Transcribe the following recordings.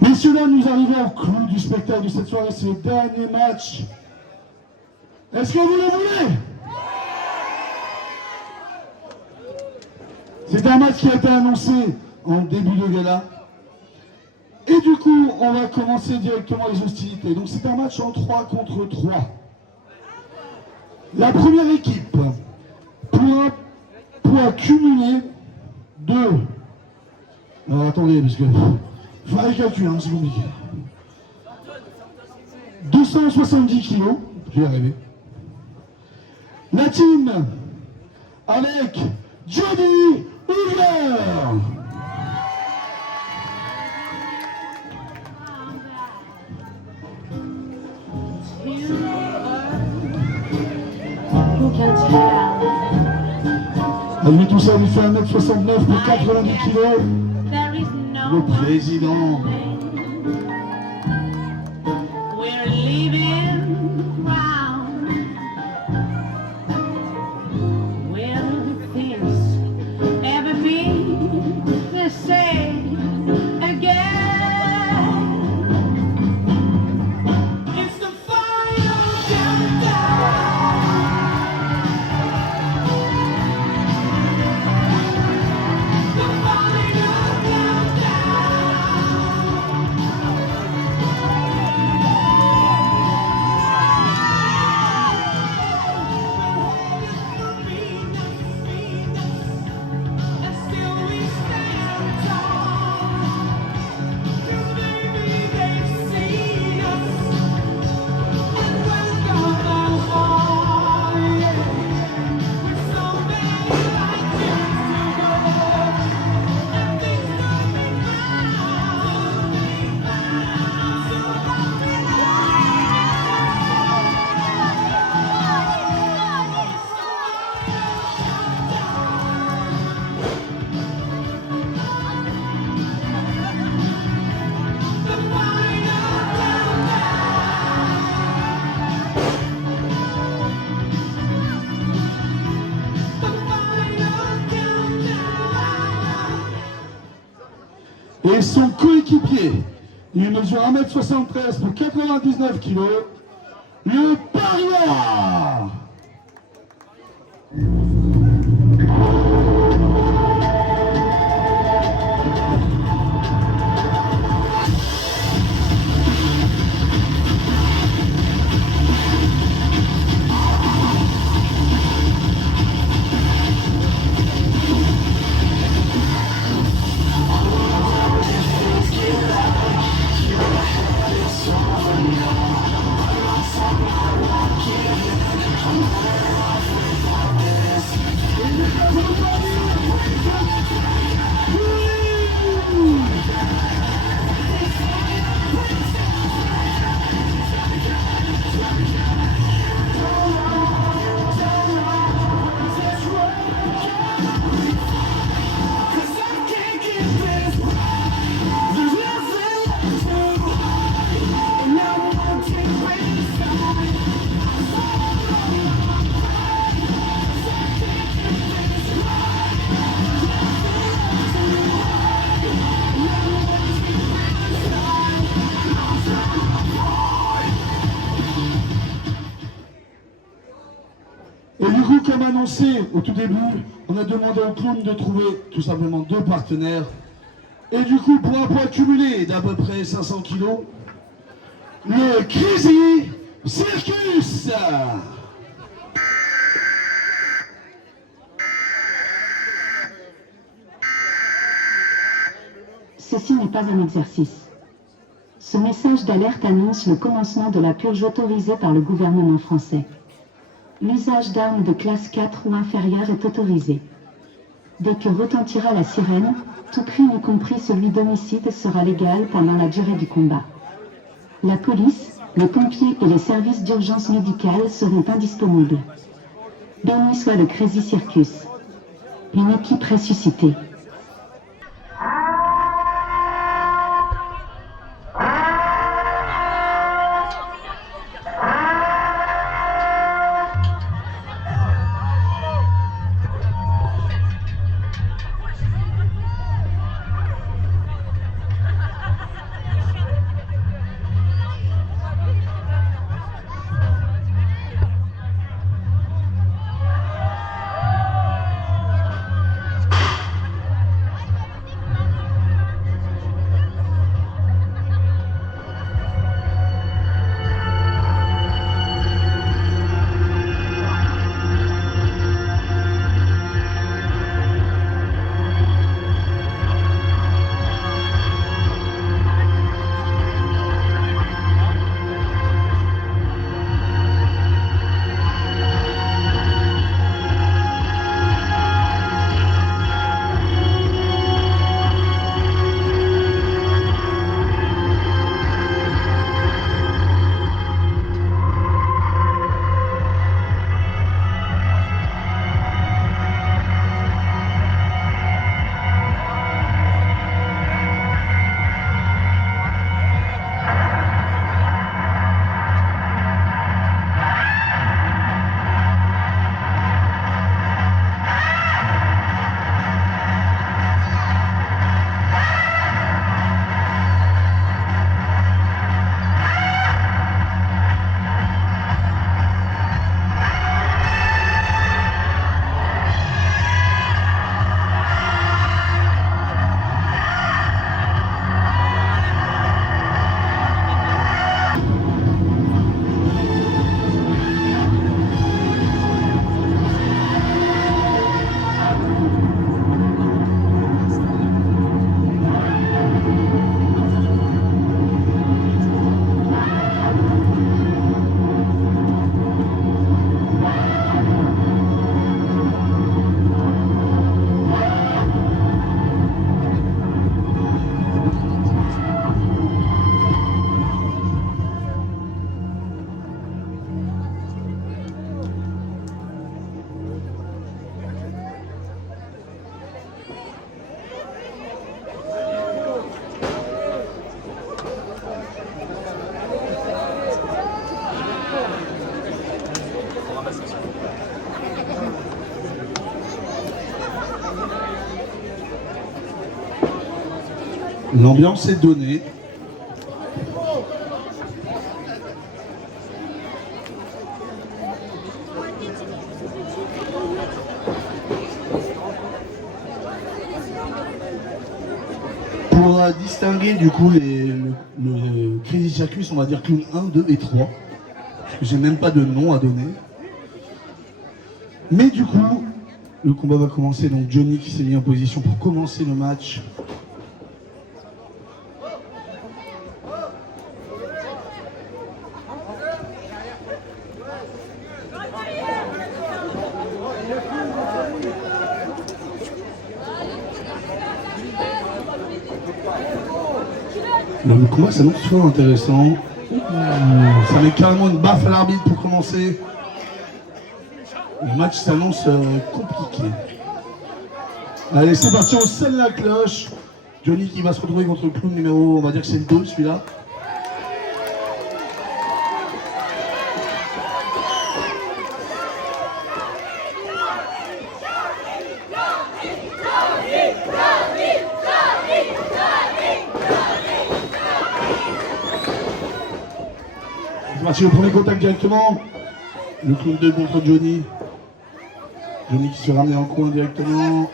Messieurs, dames, nous arrivons au clou du spectacle de cette soirée, c'est le dernier match. Est-ce que vous le voulez? C'est un match qui a été annoncé en début de gala. Et du coup, on va commencer directement les hostilités. Donc c'est un match en 3 contre 3. La première équipe pourra cumuler 2. Alors attendez, parce que faut faire les calculs, hein, c'est compliqué. 270 kilos, je vais y arriver. La team avec Johnny Hoover. Lui tout ça, lui fait 1m69 pour 90 kilos. Le président. Et son coéquipier, il mesure 1m73 pour 99 kg, le Paria. Et du coup, comme annoncé au tout début, on a demandé au clown de trouver tout simplement 2 partenaires. Et du coup, pour un poids cumulé d'à peu près 500 kg, le Crazy Circus. Ceci n'est pas un exercice. Ce message d'alerte annonce le commencement de la purge autorisée par le gouvernement français. L'usage d'armes de classe 4 ou inférieure est autorisé. Dès que retentira la sirène, tout crime y compris celui d'homicide sera légal pendant la durée du combat. La police, les pompiers et les services d'urgence médicale seront indisponibles. Béni soit le Crazy Circus. Une équipe ressuscitée. L'ambiance est donnée. Pour distinguer du coup le Crazy Circus, on va dire clown 1, 2 et 3. Parce que j'ai même pas de nom à donner. Mais du coup, le combat va commencer. Donc Johnny qui s'est mis en position pour commencer le match. Le combat s'annonce fort intéressant. Ça met carrément une baffe à l'arbitre pour commencer. Le match s'annonce compliqué. Allez, c'est parti, on sonne la cloche. Johnny qui va se retrouver contre le clown numéro, on va dire que c'est le 2 celui-là. C'est parti, le premier contact directement. Le clown 2 contre Johnny. Johnny qui se fait ramener en coin directement.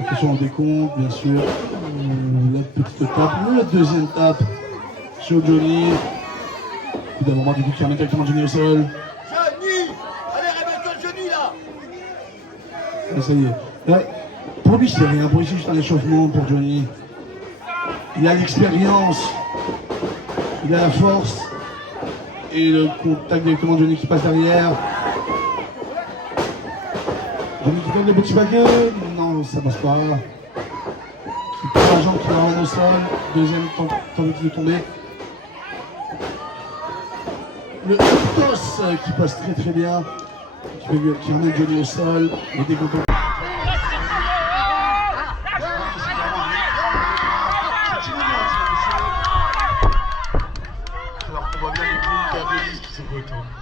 Attention au décompte, bien sûr. La petite tape, la deuxième tape sur Johnny. Coup d'avant-bras du coup qui ramène directement Johnny au sol. Johnny! Allez, réveille-toi Johnny là! Ah, ça y est. Là, pour lui, c'est rien. Pour lui, c'est juste un échauffement pour Johnny. Il a l'expérience. Il a la force. Et le contact directement Johnny qui passe derrière. Johnny qui donne le petit baguette. Non, ça passe pas. Qui prend la jambe qui la ramène au sol. Deuxième tentative de tomber. Le toss qui passe très très bien. Qui ramène Johnny au sol. Le décompte. Alors qu'on voit bien les clowns qui applaudissent qui se retournent.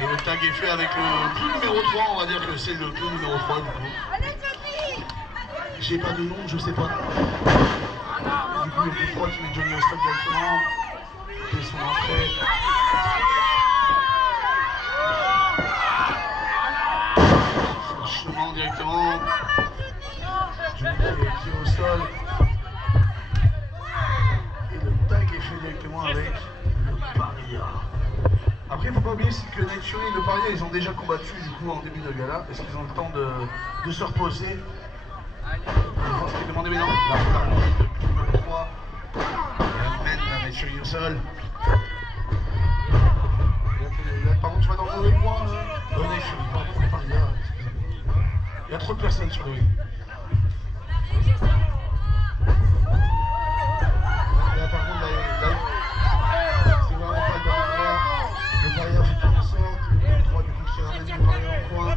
Et le tag est fait avec le clown numéro 3, on va dire que c'est le clown numéro 3 du coup. J'ai pas de nom, je sais pas. Du coup le clown 3 qui met Johnny au stade directement. Il fait son entrée. Chemin directement. Johnny qui est au sol. Et le tag est fait directement avec le paria. Après, il ne faut pas oublier que Night Fury et le paria, ils ont déjà combattu du coup en début de gala. Est-ce qu'ils ont le temps de se reposer? Je pense qu'ils demandaient, mais non, la première de 3. Et elle mène la Night Fury au sol. Là, par contre, tu vas dans le mauvais coin. Night Fury, pardon, le paria. Il y a trop de personnes sur le ring. Là, par contre, là, c'est vraiment pas le bon endroit. Le barrière fait tourner en sorte. Le 3 du coup qui ramène le barrière en coin.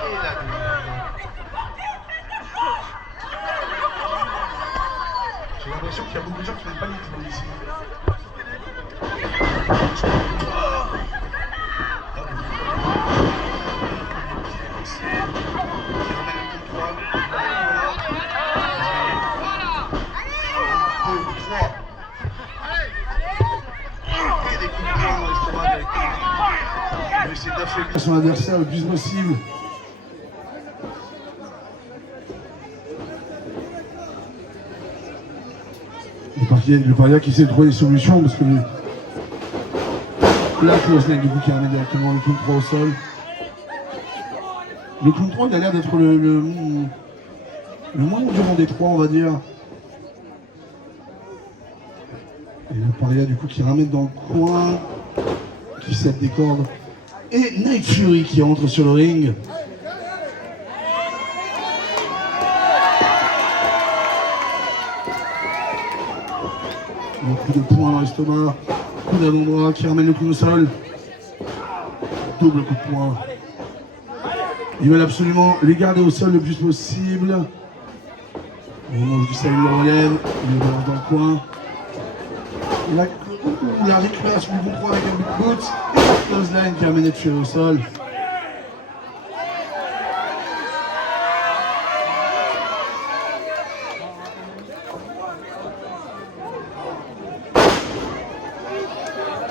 Et la deuxième. J'ai l'impression qu'il y a beaucoup de gens qui n'aiment pas les clowns ici. Son adversaire le plus possible. Le paria qui essaie de trouver des solutions parce que là, Close Leg du coup qui ramène directement le clown 3 au sol. Le clown 3 il a l'air d'être le moins endurant des trois, on va dire. Et le paria du coup qui ramène dans le coin, qui cède des cordes. Et Night Fury qui entre sur le ring. Un coup de poing dans l'estomac, coup d'avant-bras qui ramène le clown au sol. Double coup de poing. Ils veulent absolument les garder au sol le plus possible. Au moment où je dis ça, il le relève, il le balance dans le coin. La récupération du contrôle avec un but de boot. Et la close line qui ramène Night Fury au sol.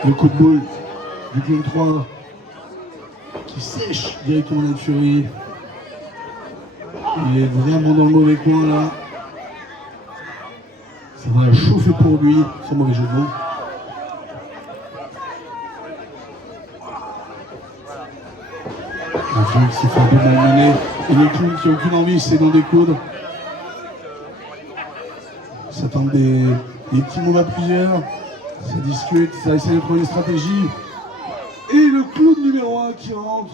Le coup de boule du clown 3 qui sèche directement Night Fury. Il est vraiment dans le mauvais coin là. Ça va chauffer pour lui, sans mauvais jeu de mots. Le jeu qui s'est fait un peu malmener. Et les clowns qui n'ont aucune envie, c'est d'en découdre. Ça tente des petits moves à plusieurs. Ça discute, ça essaie de trouver une stratégie. Et le clown numéro 1 qui rentre.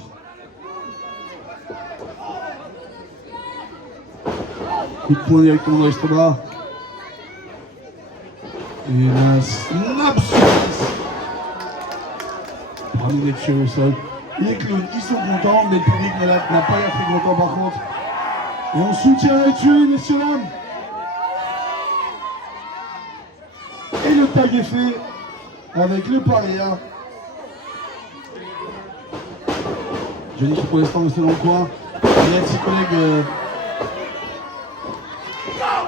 Coup de poing directement dans l'estomac. Et la snap surprise. Ramener les pieds au sol. Les clowns, ils sont contents, mais le public n'a pas l'air très content par contre. Et on soutient la tuerie, messieurs dames. Et le tag est fait avec le paria. Johnny qui pour l'instant reste dans le coin. Il aide ses collègues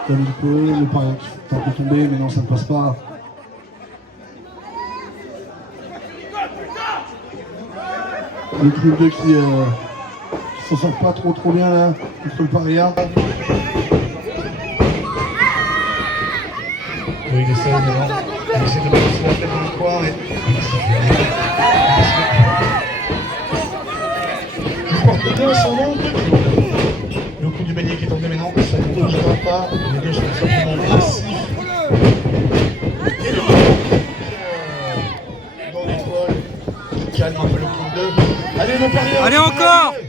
comme il peut. Le paria qui tente de tomber, mais non, ça ne passe pas. Le club 2 qui s'en sort pas trop bien là, contre le paria. Oui, il essaie maintenant. Il essaie de balancer la tête dans le coin, mais il porte bien son nom. Le coup du bélier qui est tombé maintenant, ça ne bougera pas. Les deux sont simplement passifs. Et le coup dans l'étoile qui calme un peu le coup 2. Allez, le parieur! Allez, encore! Allez,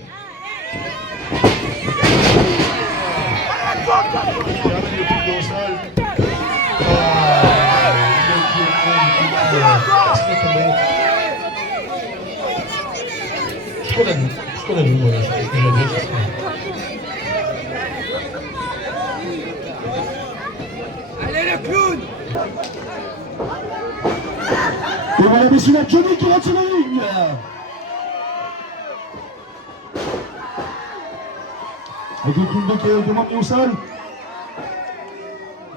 Il ramène le coup au sol. Je connais nous, voilà, je sais ce que j'ai dit. Allez le clown! Et voilà, messieurs, la Johnny qui rentre sur la ligne. Avec le clown de qui est demandé au sol.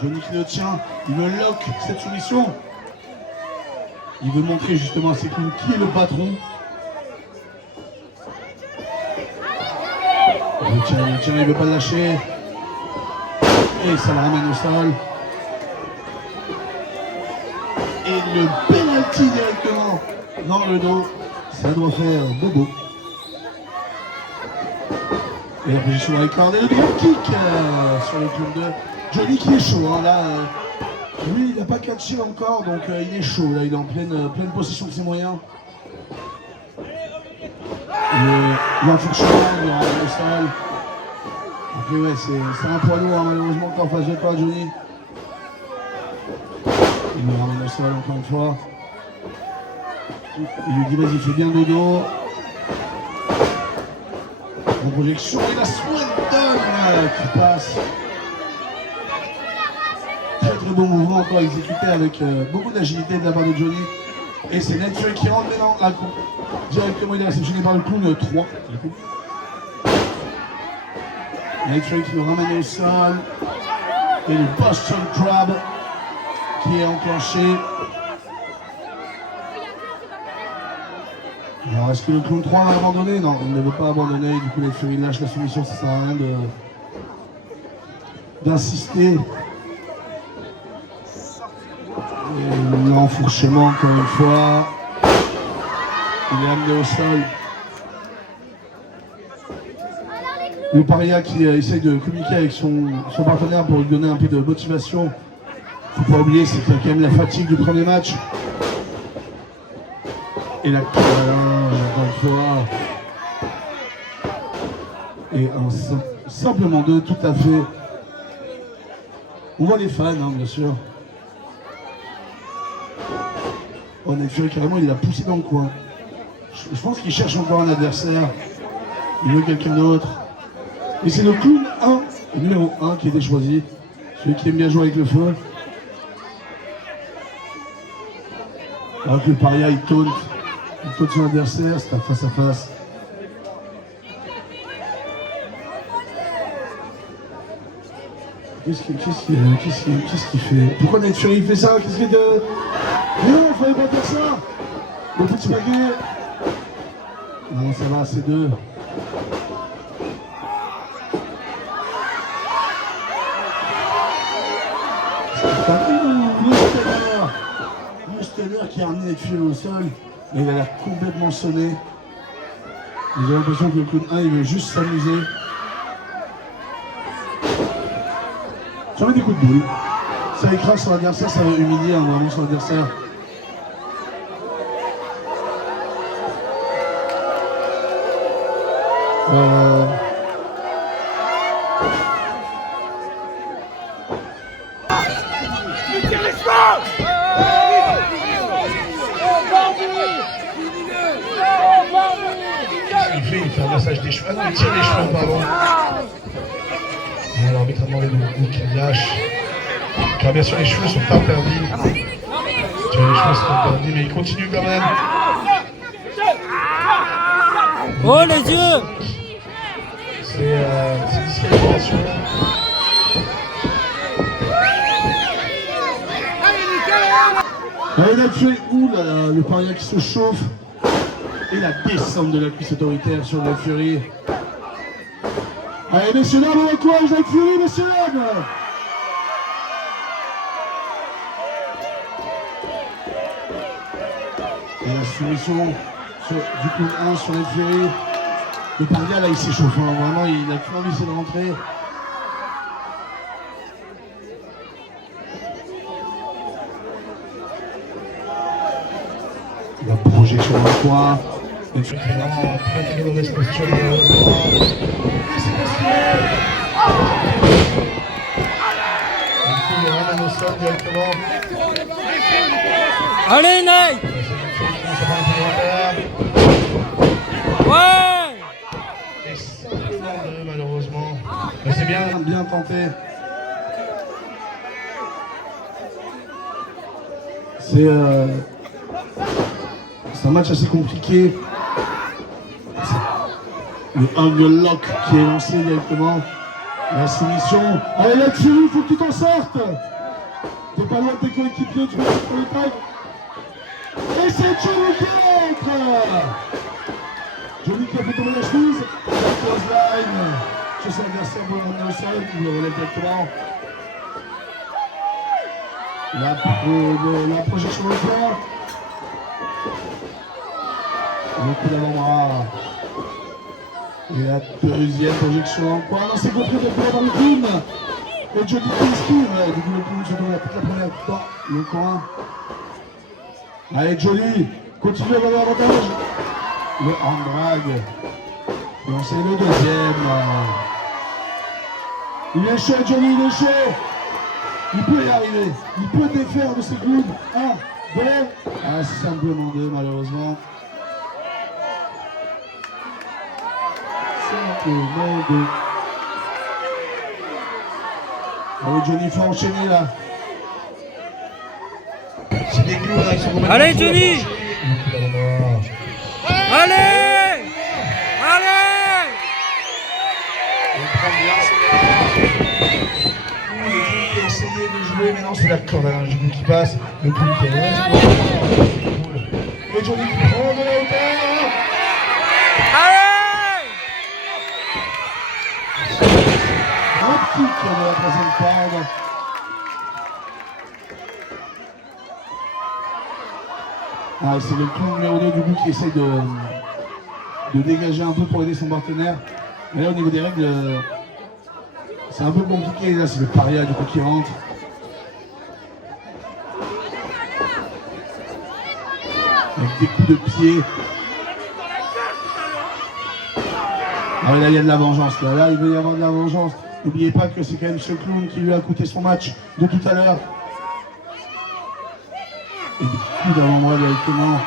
Johnny qui le tient, il me lock cette soumission. Il veut montrer justement à ses clowns qui est le patron. Il le tient, il ne veut pas le lâcher. Et ça le ramène au sol. Et le penalty directement dans le dos. Ça doit faire bobo. Et la position avec Card et le drop kick sur le clown 2. Johnny qui est chaud, hein, là. Lui, il n'a pas catché encore, donc il est chaud. Là, il est en pleine possession de ses moyens. Il enfourchement, il rentre au sol. Après, ouais, c'est un poids lourd, hein, malheureusement, qu'en face de toi, Johnny. Il le ramène au sol encore une fois. Il lui dit, vas-y, fais bien dodo. En projection, et la Swanton qui passe. Très très bon mouvement encore exécuté avec beaucoup d'agilité de la part de Johnny. Et c'est Night Fury qui rentre maintenant là, directement, il est réceptionné par le clown 3. Night Fury qui le ramène au sol. Et le Boston Crab qui est enclenché. Alors est-ce que le clown 3 va abandonner? Non, il ne veut pas abandonner. Du coup, Night Fury lâche la soumission, ça sert à rien d'insister. Et l'enfourchement encore une fois. Il est amené au sol. Le paria qui essaye de communiquer avec son partenaire pour lui donner un peu de motivation. Faut pas oublier, c'est quand même la fatigue du premier match. Et la encore une fois. Et simplement deux, tout à fait. On voit les fans, hein, bien sûr. Oh, Night Fury, carrément, il l'a poussé dans le coin. Je pense qu'il cherche encore un adversaire. Il veut quelqu'un d'autre. Et c'est le clown 1, le numéro 1 qui a été choisi. Celui qui aime bien jouer avec le feu. Alors que le paria, il taunt son adversaire, c'est un face à face. Qu'est-ce qu'il fait? Pourquoi Night Fury fait ça? Qu'est-ce qu'il de... Mais non, il fallait pas faire ça! Le petit paquet. Non, ça va, c'est deux. Musteller qui a ramené les tuyaux au sol, mais il a l'air complètement sonné. J'ai l'impression que le clown 1 il veut juste s'amuser. J'en mets des coups de boule. Ça écrase sur l'adversaire, ça va humilier vraiment son adversaire. Il fait un massage des cheveux. Ah non, il tire les cheveux, pardon. Et l'arbitre a demandé de qu'il lâche. Car bien sûr, les cheveux sont interdits. Tirer les cheveux sont interdits, mais il continue quand même. Oh les yeux! C'est disqualification. Il a tué où le paria qui se chauffe et la descente de la cuisse autoritaire sur la Fury. Allez messieurs dames, on encourage la Fury, messieurs dames. Et la soumission du coup 1 sur la Fury. Le paria là il s'échauffe, hein. Vraiment il a plus envie de rentrer. La projection dans le coin. C'est vraiment très très mauvaise posture malheureusement. Et c'est continué. Du coup, il le ramène au sol directement. Allez Ney! Ouais! Et simplement deux malheureusement. Mais c'est bien Tenté. C'est un match assez compliqué. Le angle lock qui est lancé directement. La soumission. Allez là-dessus, il faut que tu t'en sortes. T'es pas loin de tes coéquipiers, tu vas sur le tag. Et c'est Johnny qui entre. Johnny qui a fait tomber la chemise. La close line. Sur son adversaire pour le ramener au sol. Il le relève directement. La projection au corps. Le coup d'avant-bras. Et la deuxième projection dans le coin. Non, c'est compris de pouvoir dans le clown. Et Johnny qui esquive. Du coup, le clown se tourne toute la première fois. Le coin. Allez, Johnny. Continue à avoir l'avantage. Le hand drag. Et c'est le deuxième. Il est chaud, Johnny, il est chaud. Il peut y arriver. Il peut défaire de ses clowns. Un, deux. Ah, simplement deux, malheureusement. Simplement deux. Allez, Johnny, il faut enchaîner là. C'est des clous là, ils sont complètement Allez fous, Johnny! Allez! Allez! Il prend bien, c'est le clou qui a essayé de jouer, mais non, c'est la corde à linge qui passe. Le clou qui reste. Et Johnny qui prend de la hauteur. Allez! Un petit kick de la troisième corde. Ah, c'est le clown numéro 2 du coup qui essaie de dégager un peu pour aider son partenaire. Mais là au niveau des règles, c'est un peu compliqué. Là c'est le paria du coup qui rentre. Avec des coups de pied. Ah ouais, là il y a de la vengeance. Là il va y avoir de la vengeance. N'oubliez pas que c'est quand même ce clown qui lui a coûté son match de tout à l'heure. Et des coups d'avant-bras directement.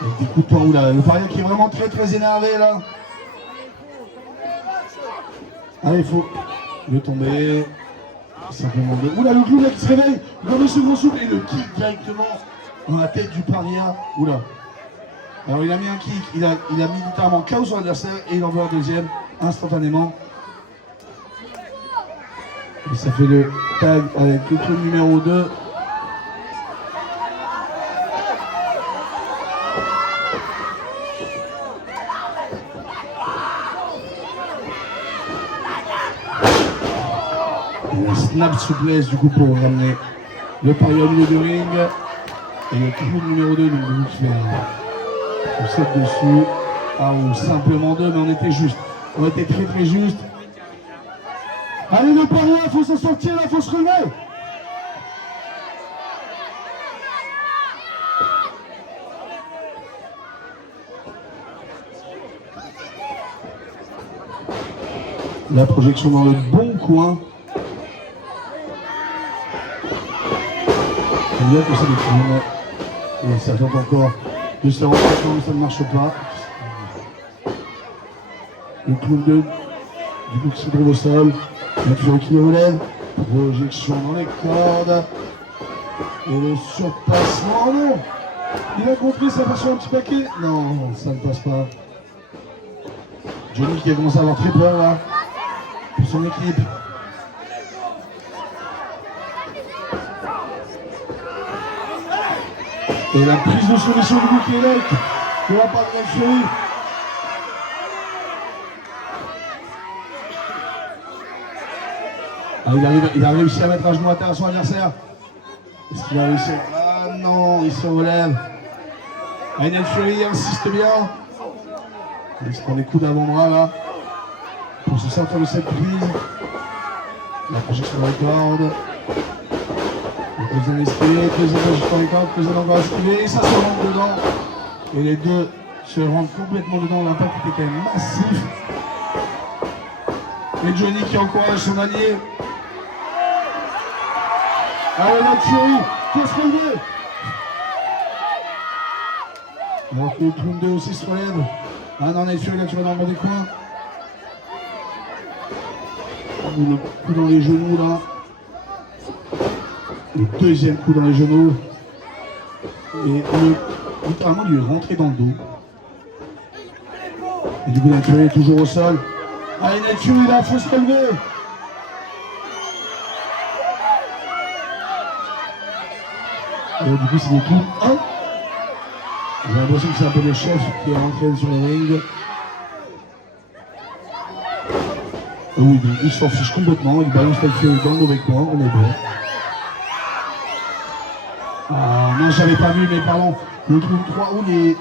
Avec des coups de poing. Oula, le paria qui est vraiment très très énervé là. Allez, il faut le tomber. Simplement deux. Oula, le clown là qui se réveille. Dans le second souffle et le kick directement dans la tête du paria. Oula. Alors il a mis un kick, il a mis littéralement KO sur l'adversaire et il envoie un deuxième instantanément. Et ça fait le tag avec le clown numéro 2. snap souplesse du coup pour ramener le pari au milieu du ring. Et le coup numéro 2, donc vous qui fait un set dessus. Ah, ou simplement 2, mais on était juste. On était très très juste. Allez le parieur, il faut s'en sortir là, il faut se relever. La projection dans le bon coin. Il y a que c'est des clowns. Et ça tente encore de se rendre compte que ça ne marche pas. Le clown 2, du coup qui se trouve au sol. La furie qui le relève. Projection dans les cordes. Et le surpassement. Non, il a compris, ça passe sur un petit paquet. Non, ça ne passe pas. Johnny qui a commencé à avoir très peur là. Pour son équipe. Et la prise de solution du bouclier Lec de la part de Fury. Ah, il a réussi à mettre un genou à terre à son adversaire. Est-ce qu'il a réussi? Ah non, il se relève. Ainel Fury insiste bien. Il se prend des coups d'avant-bras là. Pour se sortir de cette prise. La projection dans les cordes. Le deuxième esquivé, deuxième projection dans les cordes, deuxième encore esquivé, et ça se rentre dedans. Et les deux se rentrent complètement dedans, l'impact était quand même massif. Et Johnny qui encourage son allié. Allez, la Fury, qui se relève. Alors que le clown 2 aussi se relève. Ah non, la Fury là, tu vas dans le bas des coins. Le coup dans les genoux là. Le deuxième coup dans les genoux. Et littéralement lui est rentré dans le dos. Et du coup la Fury est toujours au sol. Allez la Fury là, faut se relever. Et du coup c'est des coups 1. J'ai l'impression que c'est un peu le chef qui est rentré sur le ring. Oui, donc il s'en fiche complètement, il balance la Fury dans le mauvais coin, on est bon. Ah non, j'avais pas vu, mais pardon, le trou 3 où les...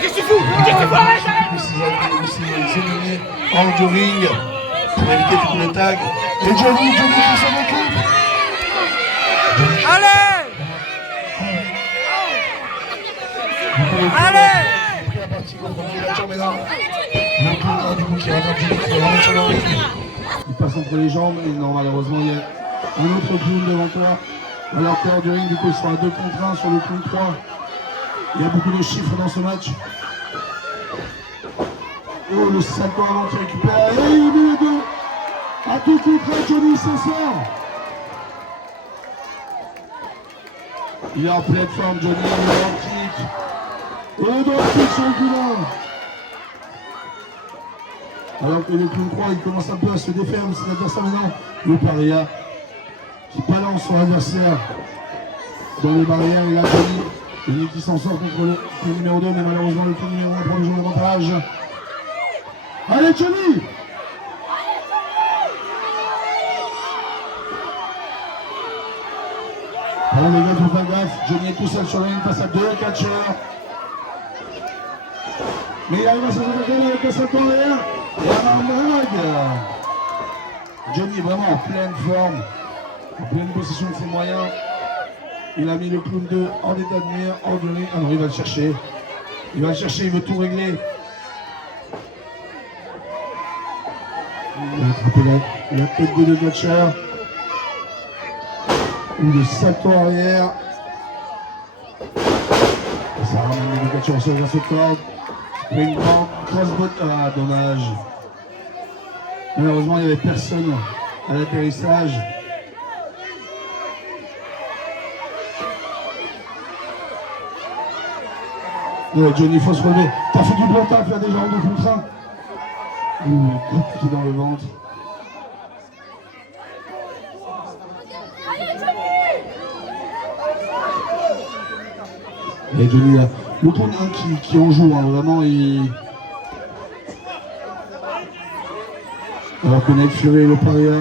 Qu'est-ce que tu fous? Qu'est-ce que tu fous? Arrête, arrête! Ses ennemis hors du ring pour éviter tout le tag. Et Johnny qui s'en occupe. Allez! Allez! Le clown du coup qui rattrape Johnny qui va remettre sur le ring. Il passe entre les jambes et non, malheureusement il y a un autre clown devant toi. Alors qu'hors du ring, du coup il sera 2 contre 1 sur le clown 3. Il y a beaucoup de chiffres dans ce match. Oh, le salto avant qui récupère. Et il met les deux. À 2 contre 1, Johnny s'en sort. Il est en pleine forme, Johnny. Il est en kick. Et le drop kick sur le clown. Alors que le clown 3, il commence un peu à se défaire de ses adversaires maintenant. Le paria qui balance son adversaire dans les barrières. Et là, Johnny qui s'en sort contre le clown numéro 2, mais malheureusement le clown numéro 1 prend le jour d'avantage. Allez Johnny! Alors les gars, faut pas gaffe. Johnny est tout seul sur le ring face à 2 catcheurs. Mais il arrive à se dégager avec le salto en l'air. Et un mag. Johnny est vraiment en pleine forme, en pleine possession de ses moyens. Il a mis le clown 2 en état de nuire, hors du ring. Ah non, il va le chercher. Il va le chercher, il veut tout régler. Il a attrapé la tête de 2 catcheurs. Ou le salto arrière. Et ça ramène les 2 catcheurs au sol grâce aux cordes. Une grande crossbot. Ah, dommage. Malheureusement, il n'y avait personne à l'atterrissage. Ouais, Johnny, il faut se relever. T'as fait du bon taf là déjà en 2 contre 1. Ouh, coup de pied dans le ventre. Et Johnny là, le clown 1 qui en joue, hein, vraiment il... Alors que Nick Fury et le Paria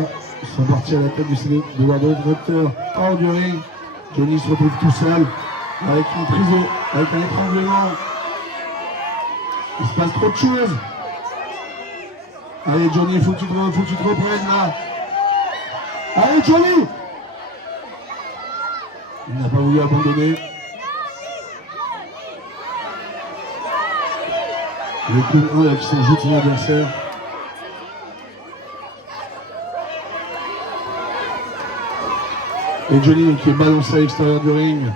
sont partis à la tête de la directeur hors du ring. Johnny se retrouve tout seul avec une prise, avec un étranglement. Il se passe trop de choses. Allez Johnny, faut que tu te reprennes là. Allez Johnny! Il n'a pas voulu abandonner. Le coup 1 là qui s'ajoute son adversaire. Et Johnny donc, qui est balancé à l'extérieur du ring.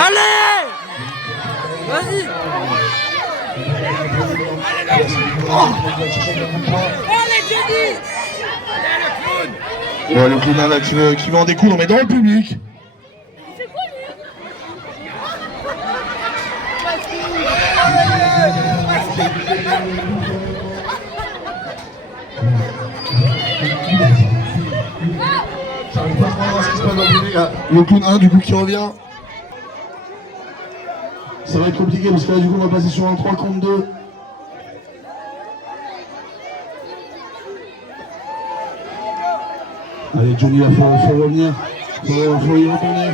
Allez! Vas-y! Ouais, le clown là qui veut en découdre, mais dans le public. J'arrive pas à comprendre ce qui se passe dans le public. Ah, le clown 1 du coup qui revient. Ça va être compliqué parce que là du coup on va passer sur un 3 contre 2. Allez Johnny, il faut revenir. Faut y retourner.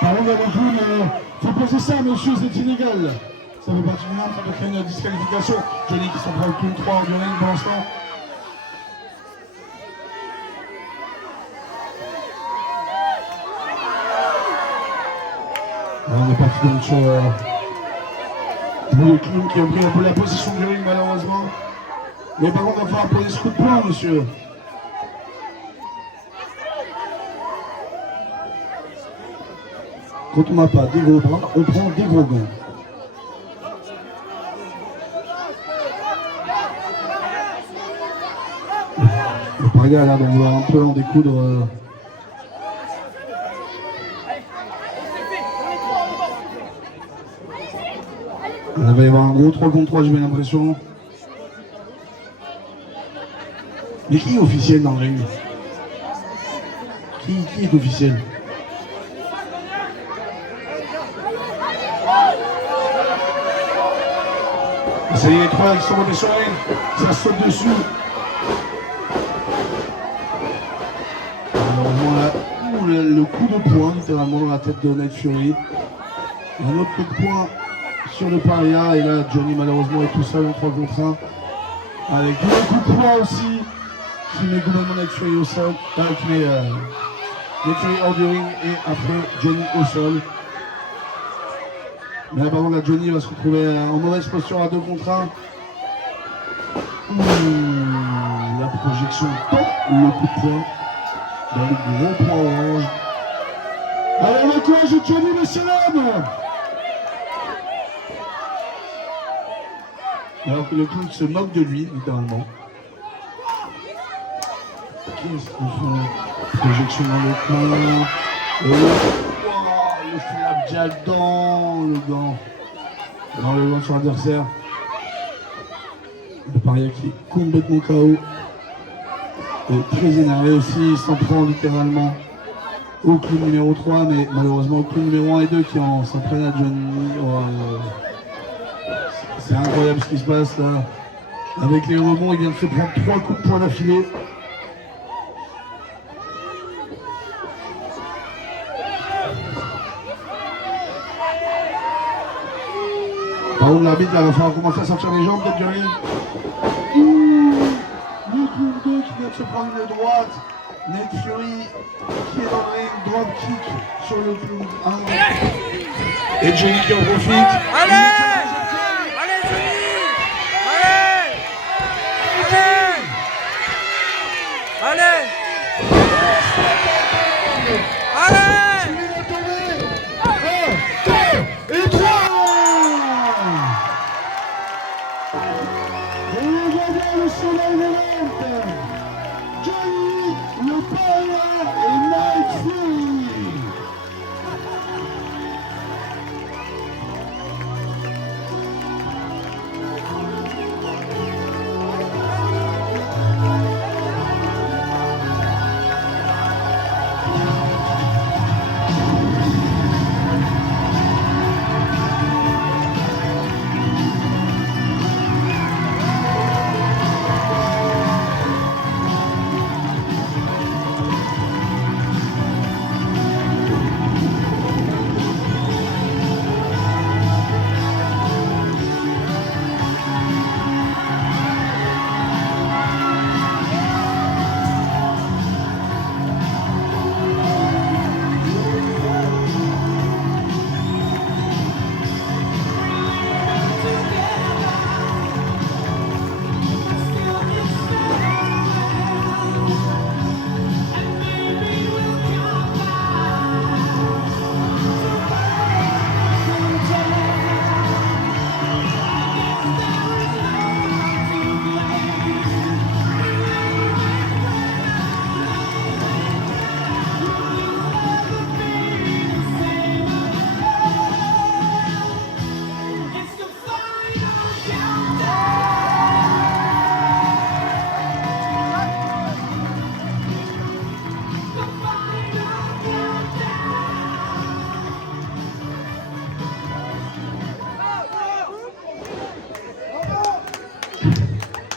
Par contre, le clown, faut poser ça, monsieur, c'est illégal. Ça fait partie du monde, ça peut créer une disqualification. Johnny qui s'en prend le clown 3 en du ring pour l'instant. On est parti donc sur le clown qui a pris un peu la position du ring malheureusement. Mais par contre, il va falloir poser ce coup de poing, monsieur. Quand on n'a pas des gros bras, on prend des gros gants. Le Paria là, on va un peu en découdre. Il va y avoir un gros 3 contre 3, j'ai l'impression. Mais qui est officiel dans le ring? Qui est officiel? Ça y est, les trois qui sont montés sur le ring, ça saute dessus. Malheureusement là, le coup de poing littéralement dans la tête de Nick Fury. Un autre coup de poing sur le Paria et là Johnny malheureusement est tout seul en 3 contre 1. Avec deux coups de poing aussi. Qui met globalement Nick Fury au sol, qui met Nick Fury hors du ring et après Johnny au sol. Mais là par contre là, Johnny va se retrouver en mauvaise posture à 2 contre 1. La projection dans le coup de poing, dans le gros point orange. Alors le courage de Johnny, messieurs dames. Alors que le clown se moque de lui, littéralement. Qu'est-ce qu'on fait? Projection dans le coin. Le flapjack dans le gant. Dans le gant sur l'adversaire. Le Paria qui est complètement KO. Et très énervé aussi, il s'en prend littéralement au clown numéro 3, mais malheureusement au clown numéro 1 et 2 qui s'en prennent à Johnny. C'est incroyable ce qui se passe là. Avec les rebonds, il vient de se prendre 3 coups de poing d'affilée. Par contre, l'arbitre va falloir commencer à sortir les jambes peut-être du ring. Le clown 2 qui vient de se prendre une droite. Nick Fury qui est dans le ring, drop kick sur le clown 1. Et Johnny qui en profite. Allez! Allez Johnny! Allez! Allez! Allez! Allez! Et 3! Valente, Johnny, le Paria et Night Fury.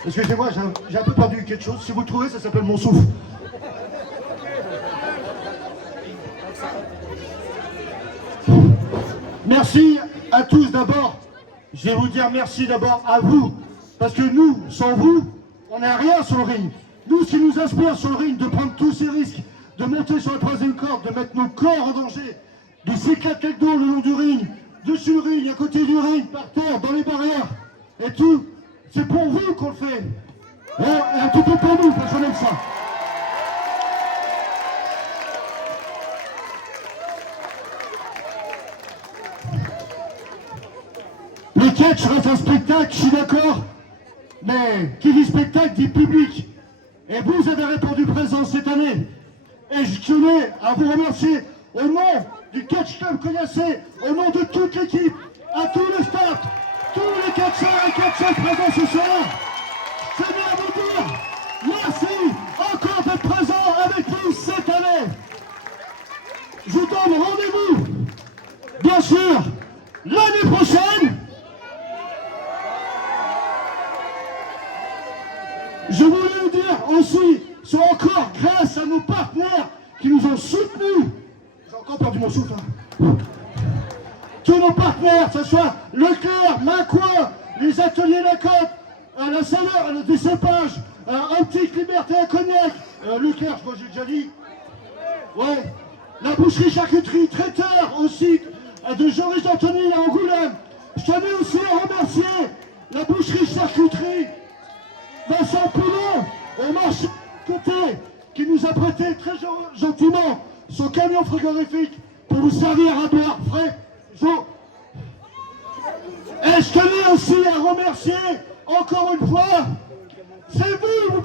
Excusez-moi, j'ai un peu perdu quelque chose. Si vous le trouvez, ça s'appelle mon souffle. Merci à tous d'abord. Je vais vous dire merci d'abord à vous. Parce que nous, sans vous, on n'est rien sur le ring. Nous, ce qui nous inspire sur le ring, de prendre tous ces risques, de monter sur la troisième corde, de mettre nos corps en danger, de s'éclater le dos le long du ring, dessus le ring, à côté du ring, par terre, dans les barrières, et tout. C'est pour vous qu'on le fait. Et un petit peu pour nous, parce qu'on aime ça. Le catch reste un spectacle, je suis d'accord. Mais qui dit spectacle dit public. Et vous avez répondu présent cette année. Et je tenais à vous remercier au nom du Catch Club Cognacé, au nom de toute l'équipe, à tout le staff, tous les catcheurs et catcheuses présents ce soir. Je tenais à vous dire merci encore d'être présents avec nous cette année. Je vous donne rendez-vous, bien sûr, l'année prochaine. Je voulais vous dire aussi, c'est encore grâce à nos partenaires qui nous ont soutenus. J'ai encore perdu mon souffle. Tous nos partenaires, que ce soit Leclerc, Macoin, les ateliers La Côte, la Saveur, des cépages, Optique Liberté à Cognac, Leclerc, je crois que j'ai déjà dit. Ouais. La boucherie charcuterie, traiteur aussi, de Joris d'Antony à Angoulême. Je tenais aussi à remercier la boucherie charcuterie Vincent Poulon au marché de côté, qui nous a prêté très gentiment son camion frigorifique pour nous servir à boire frais, chaud. Et je tenais aussi à remercier encore une fois, c'est vous